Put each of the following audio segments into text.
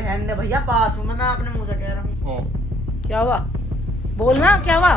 रहने दे भैया, पास हूँ मैं अपने मुंह से कह रहा हूँ। क्या हुआ, बोलना क्या हुआ।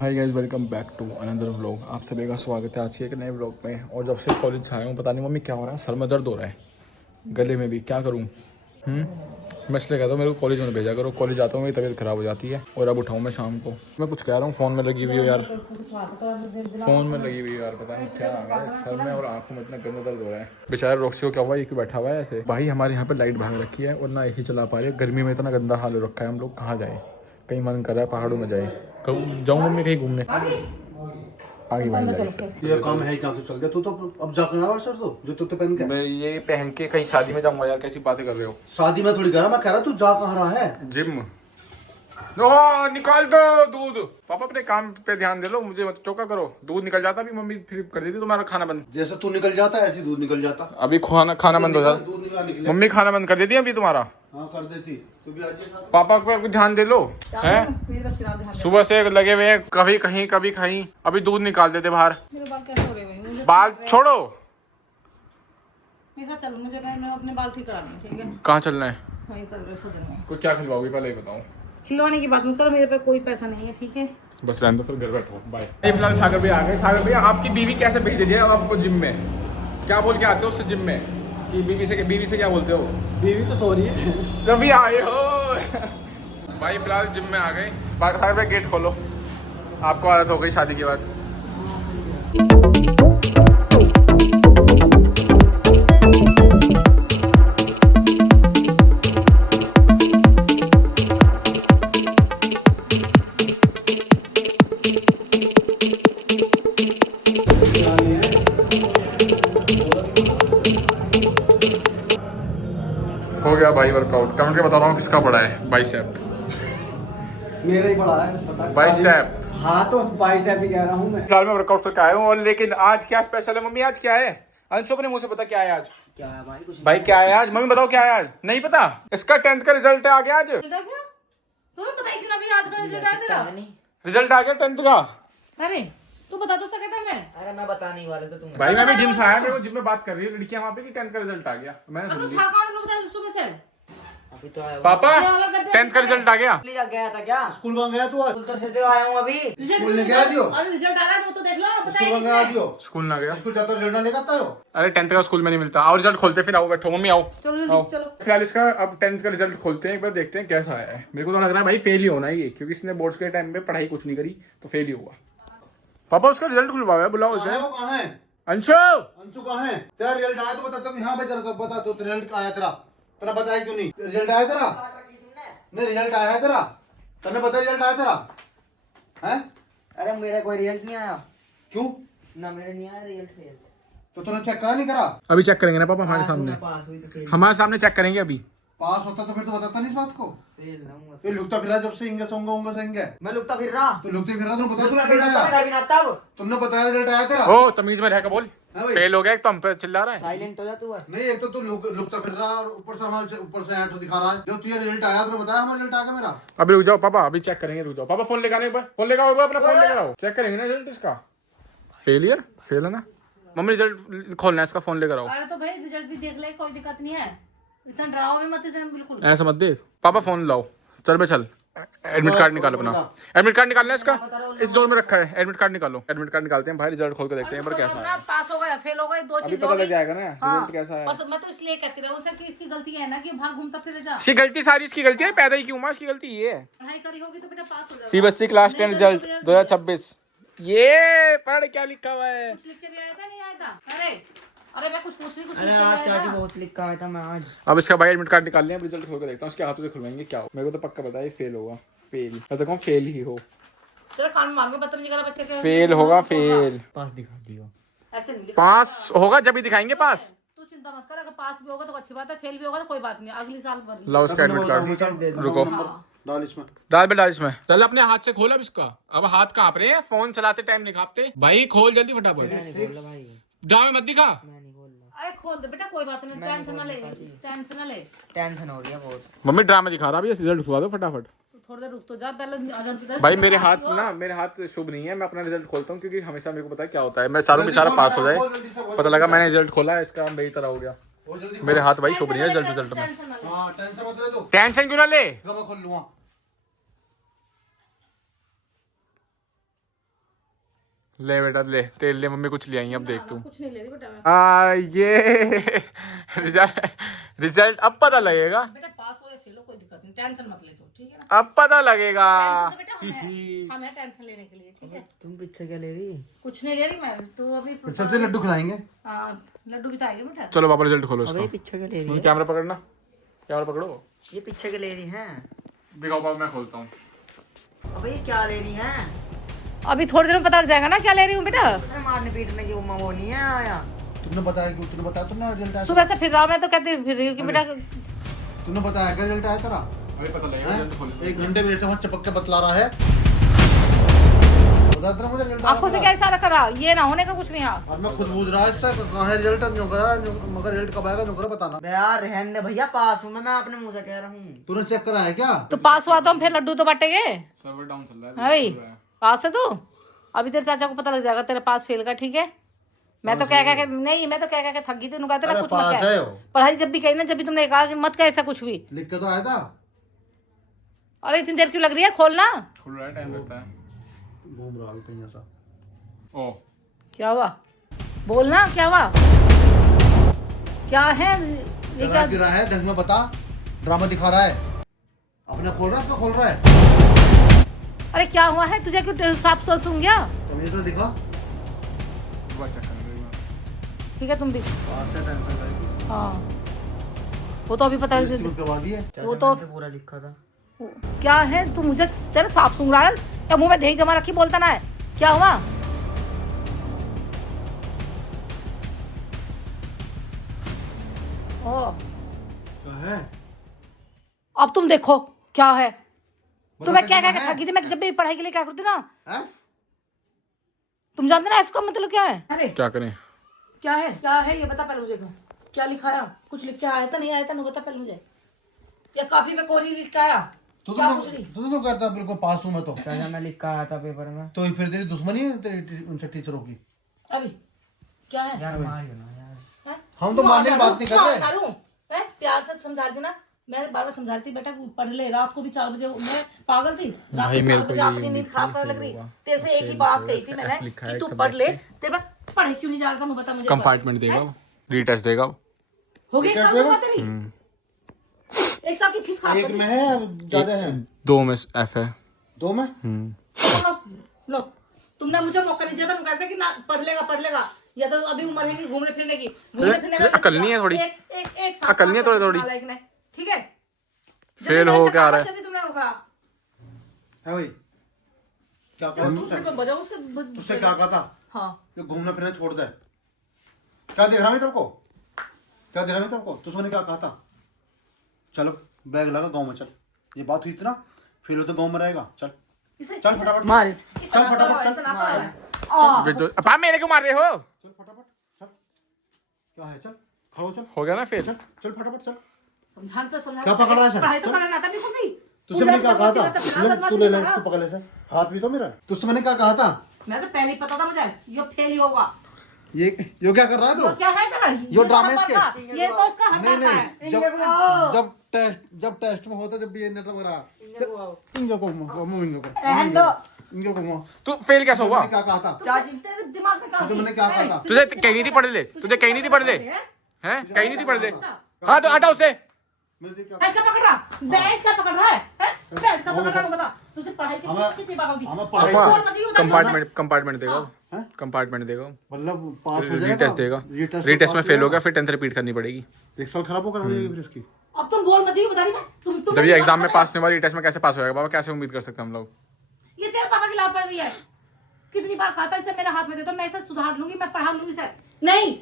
Hi guys, welcome back to another vlog. आप सभी का स्वागत है आज के एक नए व्लॉग में। और जब से कॉलेज से आया हूँ, पता नहीं मम्मी क्या हो रहा है, सर में दर्द हो रहा है, गले में भी, क्या करूँ। मैं इसलिए कहता हूँ मेरे को कॉलेज में भेजा करो, कॉलेज आता हूँ मेरी तबीयत ख़राब हो जाती है। और अब उठाऊँ मैं शाम को, मैं कुछ कह रहा हूँ, फ़ोन में लगी हुई हो यार, फ़ोन में लगी हुई यार, पता नहीं क्या आ गया है सर में और आँखों में, इतना गंदा दर्द हो रहा है। बेचारा रॉक्सी को क्या हुआ, ये क्यों बैठा हुआ है ऐसे। भाई हमारे यहाँ पर लाइट भाग रखी है और ना एसी चला पा रही है, गर्मी में इतना गंदा हाल हो रखा है। हम लोग कहाँ जाए, कहीं मन कर रहा है पहाड़ों में जाए, कहूँ जाऊँ मम्मी कहीं घूमने। आगे भाई ये काम है क्या, तो चल गया तू तो अब जाकर आ सर, तो जो तू तो पहन के मैं ये पहन के कहीं शादी में जाऊंगा यार, कैसी बातें कर रहे हो। शादी में थोड़ी कह रहा, मैं कह रहा तू जा कहाँ रहा है। जिम। नो निकाल दो दूध, पापा अपने काम पे ध्यान दे लो, मुझे मत टोका करो। दूध निकल जाता, अभी मम्मी फिर कर देती तुम्हारा खाना बंद। जैसे तू निकल जाता है ऐसे दूध निकल जाता। अभी खाना बंद हो जाता, दूध निकल मम्मी खाना बंद कर देती है अभी तुम्हारा। हाँ कर देती, तू भी आज पापा पे कुछ ध्यान दे लो हैं, सुबह से लगे हुए हैं, कभी कहीं कभी कहीं। अभी दूध निकाल देते बाहर। मेरे बाल कैसे हो रहे हैं मुझे, बाल छोड़ो, मेरे साथ चलो, मुझे कहीं अपने बाल ठीक कराने, ठीक है। कहाँ चलना है, वहीं चल रहे सूझने कुछ क्या खिलवाओगी पहले ही बताओ। खिलवाने की बात मत करो, मेरे पे कोई पैसा नहीं है, ठीक है। बस रहने दो, फिर घर बैठो, बाय। फिलहाल सागर भैया आ गए। सागर भैया आपकी बीवी कैसे भेज दीजिए अब आपको जिम में, क्या बोल के आते हो उससे जिम में कि बीवी से क्या बोलते हो। बीवी तो सो रही है, कभी आए हो भाई। फिलहाल जिम में आ गए। सागर भैया गेट खोलो, आपको आदत हो गई शादी के बाद। हो गया भाई वर्कआउट। कमेंट के बता रहा हूँ किसका बड़ा है बाइसेप। मेरा ही बड़ा है पता। बाइसेप, हाँ तो बाइसेप ही कह रहा हूँ मैं। फिलहाल मैं वर्कआउट करके आया हूँ। और लेकिन आज क्या स्पेशल है मम्मी, आज क्या है? अंशु अपने मुंह से पता क्या है आज। क्या है भाई, कुछ भाई क्या है आज, मम्मी बताओ क्या है आज। नहीं पता, इसका 10th का रिजल्ट आ गया आज। तुम्हें पता ही क्यों ना, अभी आज का रिजल्ट आया तेरा। नहीं। रिजल्ट आ गया 10th का। अरे तू बता तो सके था मैं। अरे मैं बताने ही वाला था तुम्हें। भाई मैं भी जिम से आया, मेरे को जिम में बात कर रही है लड़कियां वहाँ पे कि 10th का रिजल्ट आ गया। मैंने तू सुन था लिया। कौन, बता सुबह से। अभी तो आया हूँ। पापा 10th का रिजल्ट आ गया। ले जा गया था क्या? स्कूल कहाँ गया तू आज? स्कूल तो से तो आया हूँ अभी। स्कूल ले गया जियो? अरे रिजल्ट आ रहा है, वो तो देख लो, स्कूल बताइए कहाँ गया किसने? जियो? स्कूल ना गया। स्कूल जाता रिजल्ट लेकर आता हो? अरे 10th का स्कूल में नहीं मिलता। आओ रिजल्ट खोलते, फिर आओ बैठो मम्मी, आओ चलो आओ। चलो। फिलहाल इसका अब 10th का रिजल्ट खोलते हैं, एक बार देखते हैं कैसा आया है। मेरे को तो लग रहा है भाई फेल ही होना है ये, क्योंकि इसने बोर्ड्स के टाइम में पढ़ाई कुछ नहीं करी, तो फेल ही हुआ। पापा उसका रिजल्ट खुलवाओ है, बुलाओ उसे। कहाँ है अंशु अंशु? कहाँ है? तेरा रिजल्ट आया तो बता। हाँ भाई तेरा बता, तो रिजल्ट आया तेरा, तेरा बताया क्यों नहीं? रिजल्ट आया तेरा? नहीं रिजल्ट आया है तेरा? तने पता रिजल्ट आया तेरा है? अरे मेरा कोई रिजल्ट नहीं आया। क्यों? ना मेरे नहीं आया रिजल्ट। तो तूने चेक करा नहीं करा? अभी चेक करेंगे ना पापा, हमारे सामने, पास हुई तो फेल। हमारे सामने चेक करेंगे अभी। पास होता तो फिर तो बताता नहीं इस बात को। फेल ना हूँ। ये लुकता फिरा जब से इंगे सोंगा उंगा सेंगे, मैं लुकता फिर रहा। तो लुकते फिरा तुमने बताया लुकता तुमने फिर रिजल्ट रहा आया? बिना तब। तुमने बताया रिजल्ट आया तेरा? ओ तमीज में रह के बोल, हाँ भाई। फेल हो गया एक तो हम पे चिल्ला रहा है। साइलेंट हो जा तू। नहीं एक तो तू लुकता फिर रहा और ऊपर से ऐंठ दिखा रहा है। जो तुझे रिजल्ट आया तुमने बताया हमारा रिजल्ट आ गया मेरा। अभी रुक जाओ पापा, अभी चेक करेंगे, रुक जाओ पापा। फोन लेकर आने, एक बार फोन लेकर आओ, एक बार अपना फोन लेकर आओ, चेक करेंगे ना रिजल्ट इसका। फेलियर, फेल है ना मम्मी, रिजल्ट खोलना है इसका, फोन लेकर आओ। अरे तो भाई रिजल्ट भी देख ले, कोई दिक्कत नहीं है, इतना डराओ भी मत इतना, बिल्कुल। ऐसा मत दे पापा, फोन लाओ, चल बे चल। एडमिट कार्ड निकालो अपना, एडमिट कार्ड निकालना है इसका, इस जोन में रखा है। एडमिट कार्ड निकालो, एडमिट कार्ड निकालते हैं भाई, रिजल्ट खोल के देखते हैं एक बार कैसा है। पास हो गया फेल हो गए, दो अभी चीज पता हो लग गई। जाएगा ना हाँ, रिजल्ट कैसा है। बस मैं तो इसलिए कहती रहूं उसे कि इसकी गलती है ना कि बाहर घूमता फिरे जा। इसकी गलती सारी इसकी गलती है, पैदा ही क्यों हुआ, इसकी गलती ये है। पढ़ाई करी होगी तो बेटा पास हो जाएगा। सीबीएसई क्लास 10 रिजल्ट 2026, ये पढ़ क्या लिखा हुआ है। कुछ लिख के भी आया था, नहीं आया था? अरे मैं कुछ पूछ नहीं, कुछ अरे लिख के भी आज आया चाची था। बहुत लिखा आया था मैं आज। अब इसका भाई एडमिट कार्ड निकाल लिया, रिजल्ट खोल के देखता हूँ उसके हाथों से खुलवाएंगे क्या हो। मेरे को तो पक्का पता है फेल होगा, फेल। मैं तो कहूँ फेल ही हो, चलो कान मार के बदतमीजी करा बच्चे के। फेल होगा फेल। पास दिखा दियो। ऐसे नहीं लिखा। पास होगा जब ही दिखाएंगे पास। तू चिंता मत कर, अगर पास भी होगा तो अच्छी बात है, फेल भी होगा तो कोई बात नहीं, अगली साल भर ली। लाओ उसका एडमिट कार्ड, रुको डाल इसमें। डाल इसमें। चल अपने हाथ से खोल अब इसका। अब हाथ कांप रहे हैं, फोन चलाते टाइम नहीं कांपते भाई। खोल जल्दी फटाफट, भाई ड्रामे मत दिखा। मैं नहीं बोल रहा। अरे खोल दे बेटा, कोई बात नहीं, टेंशन ना ले, टेंशन ना ले। टेंशन हो रही है बहुत। मम्मी ड्रामे दिखा रहा, अभी रिजल्ट खुलवा दो फटाफट। तू थोड़ी देर रुक तो जा, पहले अजन की भाई मेरे हाथ ना, मेरे हाथ शुभ नहीं है, मैं अपना रिजल्ट खोलता हूँ क्योंकि हमेशा मेरे को पता है क्या होता है। मैं सारों बेचारा पास हो जाए, पता लगा मैंने रिजल्ट खोला इसका, मेरी तरह हो गया। वो जल्दी मेरे हाथ भाई शुभ नहीं है रिजल्ट में। टेंशन ना ले। हाँ टेंशन मत ले तू। टेंशन क्यों ना ले? मैं खोल लूंगा। ले बेटा ले, तेरे लिए मम्मी कुछ ले आई अब देख तू। कुछ नहीं ले रही बेटा मैं। ये रिजल्ट अब पता लगेगा। बेटा पास हो या फेल हो कोई दिक्कत नहीं, टेंशन मत ले तू, ठीक है ना। अब पता लगेगा। टेंशन तो बेटा हम हैं टेंशन लेने के लिए, ठीक है। तुम पीछे क्या ले रही? कुछ नहीं ले रही मैं तो अभी। सबसे लड्डू खिलाएंगे। हाँ लड्डू भी तो आएंगे बेटा। चलो पापा रिजल्ट खोलो अबे इसका। पीछे क्या ले रही मुझे है? कैमरा पकड़ना, कैमरा पकड़ो। ये पीछे क्या ले रही हैं? दिखाओ पापा, मैं खोलता हूँ। अबे ये क्या ले रही हैं? अभी थोड़ी देर में पता लग जाएगा ना क्या ले रही हूँ बेटा। अरे मारने पीटने की वो नहीं है आया। तुमने बताया क्यों? तूने बताया तुमने रिजल्ट आया? सुबह से फिर रहा मैं तो कहती फिर रही हूँ कि बेटा। तूने बताया क्या रिजल्ट आया तेरा? अभी पता लगेगा रिजल्ट खोलो। 1 घंटे मेरे से वहाँ चिपक के बतला रहा है। बता तेरा मुझे रिजल्ट आंखों से क्या इशारा करा, ये ना होने का कुछ नहीं। हाँ और मैं खुद पूछ रहा इससे कहाँ है रिजल्ट, न्यों करा मगर रिजल्ट कब आएगा न्यों करा बताना। बे यार रहने दे भैया, पास हूँ मैं अपने मुंह से कह रहा हूँ। तूने चेक करा है क्या? तो पास हुआ तो हम फिर लड्डू तो बांटेंगे। सर्वर डाउन चल रहा है। भाई पास है तू, अभी तेरे चाचा को पता लग जाएगा तेरे पास फेल का, ठीक है। मैं तो कह के नहीं, मैं तो कह के थक गई थी। कहते ना अरे कुछ मत पास कह। है वो। पढ़ाई जब भी कही ना, जब भी तुमने कहा कि मत कह ऐसा कुछ भी। लिख के तो आया था। अरे इतनी देर क्यों लग रही है, खोलना। खुल रहा है, टाइम लगता है। घूम रहा है कहीं ऐसा। ओ क्या हुआ, बोलना क्या हुआ, क्या है ये क्या। गिरा है ढंग में बता, ड्रामा दिखा रहा है। अपने खोल रहा है, उसको खोल रहा है। अरे क्या हुआ है तुझे, क्यों साफ सोच सुन गया। तो ये तो दिखा। ठीक है तुम भी। पास है, टेंशन करेगी। हाँ वो तो अभी पता है। इसकी करवा दी है। वो तो पूरा लिखा था। क्या है तू मुझे तेरा साफ सुन रहा है या मुंह में दही जमा रखी बोलता ना है, क्या हुआ। ओ क्या है? अब तुम देखो क्या है। बता तुम्हें क्या कितना क्या है? थकी थी मैं जब भी पढ़ाई के लिए क्या करती ना। F? तुम जानते ना एफ का मतलब क्या है। अरे क्या करें? क्या है ये बता पहले मुझे। क्या लिखा है, कुछ लिख के आया था नहीं आया था, नहीं बता पहले मुझे। या कॉपी में कोरी लिख के आया क्या कुछ नहीं। तू तो कहता बिल्कुल पास हूँ मैं तो। चाचा मैं लिख कर आया था पेपर में। तो फिर तेरी दुश्मनी है तेरी उनसे टीचरों की? अभी क्या है। यार मारियो ना यार। हैं? हम तो मारने की बात नहीं कर रहे। मारूं? हैं? प्यार से समझा रही थी ना, मैं बार बार समझा रही थी बेटा पढ़ ले। रात को भी 4 बजे मैं पागल थी, रात भाई को मेरे 4 को बजे ये अपनी नींद खराब करने लग रही। होगा। तेरे से एक ही बात कही थी मैंने लिखा है कि तू एक पढ़ ले। सब्जेक्ट तेरे पास पढ़े क्यों नहीं जा रहा था, मैं बता मुझे। कंपार्टमेंट देगा, रीटेस्ट देगा। हो गई एक साल में तेरी, एक साल की फीस खराब एक कर में है ज्यादा है, 2 में एफ है। 2 में। लो तुमने मुझे मौका नहीं दिया था। तुम कहते कि ना पढ़ लेगा या तो अभी उम्र है घूमने फिरने की। तुझे अकल नहीं है थोड़ी? एक अकल नहीं है थोड़ी? ठीक है फेल हो क्या आ रहा है? तुमने वो करा है भाई क्या कहा बजाओ उसके तुझसे क्या कहा था? हाँ ये घूमना फिरना छोड़ दे। क्या देख रहा मैं तेरे को? क्या देख रहा मैं तेरे को? तुझसे मैंने क्या कहा था? चलो बैग लगा गांव में चल। ये बात हुई इतना, फेल हो तो गांव में रहेगा। चल चल फटाफट मार। चल फटाफट चल पापा मेरे को मार रहे हो? चल फटाफट चल। क्या है? चल खड़ो चल। हो गया ना फेल? चल फटाफट चल। समझा क्या पकड़ रहा है सर? पढ़ाई तो करना था बिल्कुल भी। तुझसे मैंने क्या कहा था? तू ले ले, तू पकड़ ले सर। हाथ भी तो मेरा। तुझसे मैंने क्या कहा था? मैं तो पहले ही पता था मुझे ये फेल ही होगा। ये क्या कर रहा है तो तू? क्या है तेरा यो ड्रामे इसके। ये तो उसका हक नहीं है। नहीं, जब टेस्ट में होता, जब भी ये नेटवर्क रहा इनको को इनको को रहन दो। इनको को तू फेल कैसे हुआ? मैंने क्या कहा था? चाची तेरे दिमाग में क्या तो मैंने क्या कहा था? तुझे कहीं नहीं थी पढ़ ले, तुझे कहीं नहीं थी पढ़ ले, हैं? कहीं नहीं थी पढ़ ले। हाँ तो हटा उसे। मैंने क्या बैठ का पकड़ रहा, बैठ का पकड़ रहा है, बैठ का पकड़ रहा है। बता तुझे पढ़ाई कितनी पागल थी। हमें पढ़ाई पापा, बोल मत ही बता। कंपार्टमेंट देगा, हैं? कंपार्टमेंट देगा, मतलब पास हो जाएगा। रीटेस्ट देगा। रीटेस्ट में फेल हो गया फिर 10th रिपीट करनी पड़ेगी। 1 साल खराब हो जाएगी फिर इसकी। अब तुम बोल मत ही बता रही मैं। तुम जब ये एग्जाम में पास नहीं हुआ, रीटेस्ट में कैसे पास होएगा बाबा? कैसे उम्मीद कर सकते हैं हम लोग? ये तेरे पापा की लाभ पड़ रही है। कितनी बार कहा था इसे मेरे हाथ में दे दो, मैं इसे सुधार लूंगी, मैं पढ़ा लूंगी इसे। नहीं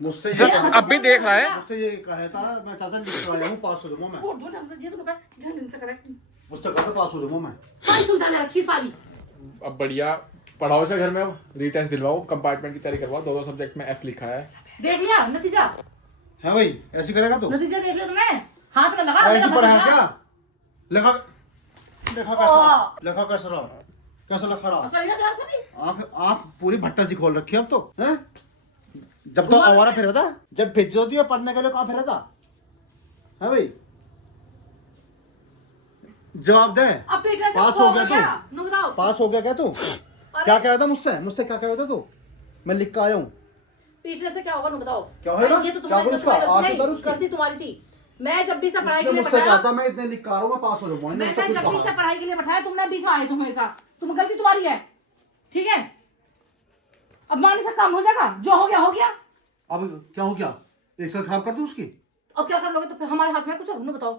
मुझसे सर, अब भी देख रहा है। मुझसे ये कहा था मैं चाचा लिख कर आया हूं, पास हो जाऊंगा मैं। वो दो ढंग से जे तुम कर ढंग से करे। मुझसे कहा था पास हो जाऊंगा मैं। सारी सुविधा दे रखी सारी। अब बढ़िया पढ़ाओ से घर में, अब रीटेस्ट दिलवाओ, कंपार्टमेंट की तैयारी करवाओ। 2 सब्जेक्ट में एफ लिखा है। देख लिया नतीजा? है भाई ऐसे करेगा तू? नतीजा देख लिया तुमने? हाथ में लगा ऐसे पढ़ा है क्या? लिखा कैसा रहा? कैसा लिखा रहा? असर नहीं, असर नहीं। आंख पूरी भट्टा सी खोल रखी है अब तो, हैं? जब तो आवारा फिर था, जब भेज होती है पढ़ने के लिए कहाँ फिरा था? है भाई, जवाब दे। अब पीट रहे पास हो गया तू? नु बताओ, पास हो गया क्या तू? क्या कह रहा था मुझसे? मुझसे क्या कह रहा था तू? मैं लिख के आया हूँ। पीटने से क्या होगा नु बताओ? क्या होगा? ये तो क्या करूँ उसका? आगे करूँ उसकी? गलती तुम्हारी थी। मैं जब भी से पढ़ाई के उसने लिए मुझसे बैठाया, कहा था मैं इतने लिख के आ रहा हूँ, मैं पास हो जाऊंगा। मैं जब भी से पढ़ाई के लिए बैठाया, तुमने बीच में आए तुम हमेशा, तुम गलती तुम्हारी है, ठीक है? अब माने से काम हो जाएगा, जो हो गया हो गया। अब क्या हो गया? एक साल खराब कर दूं उसकी? अब क्या कर लोगे? तो फिर हमारे हाथ में कुछ अब नु बताओ।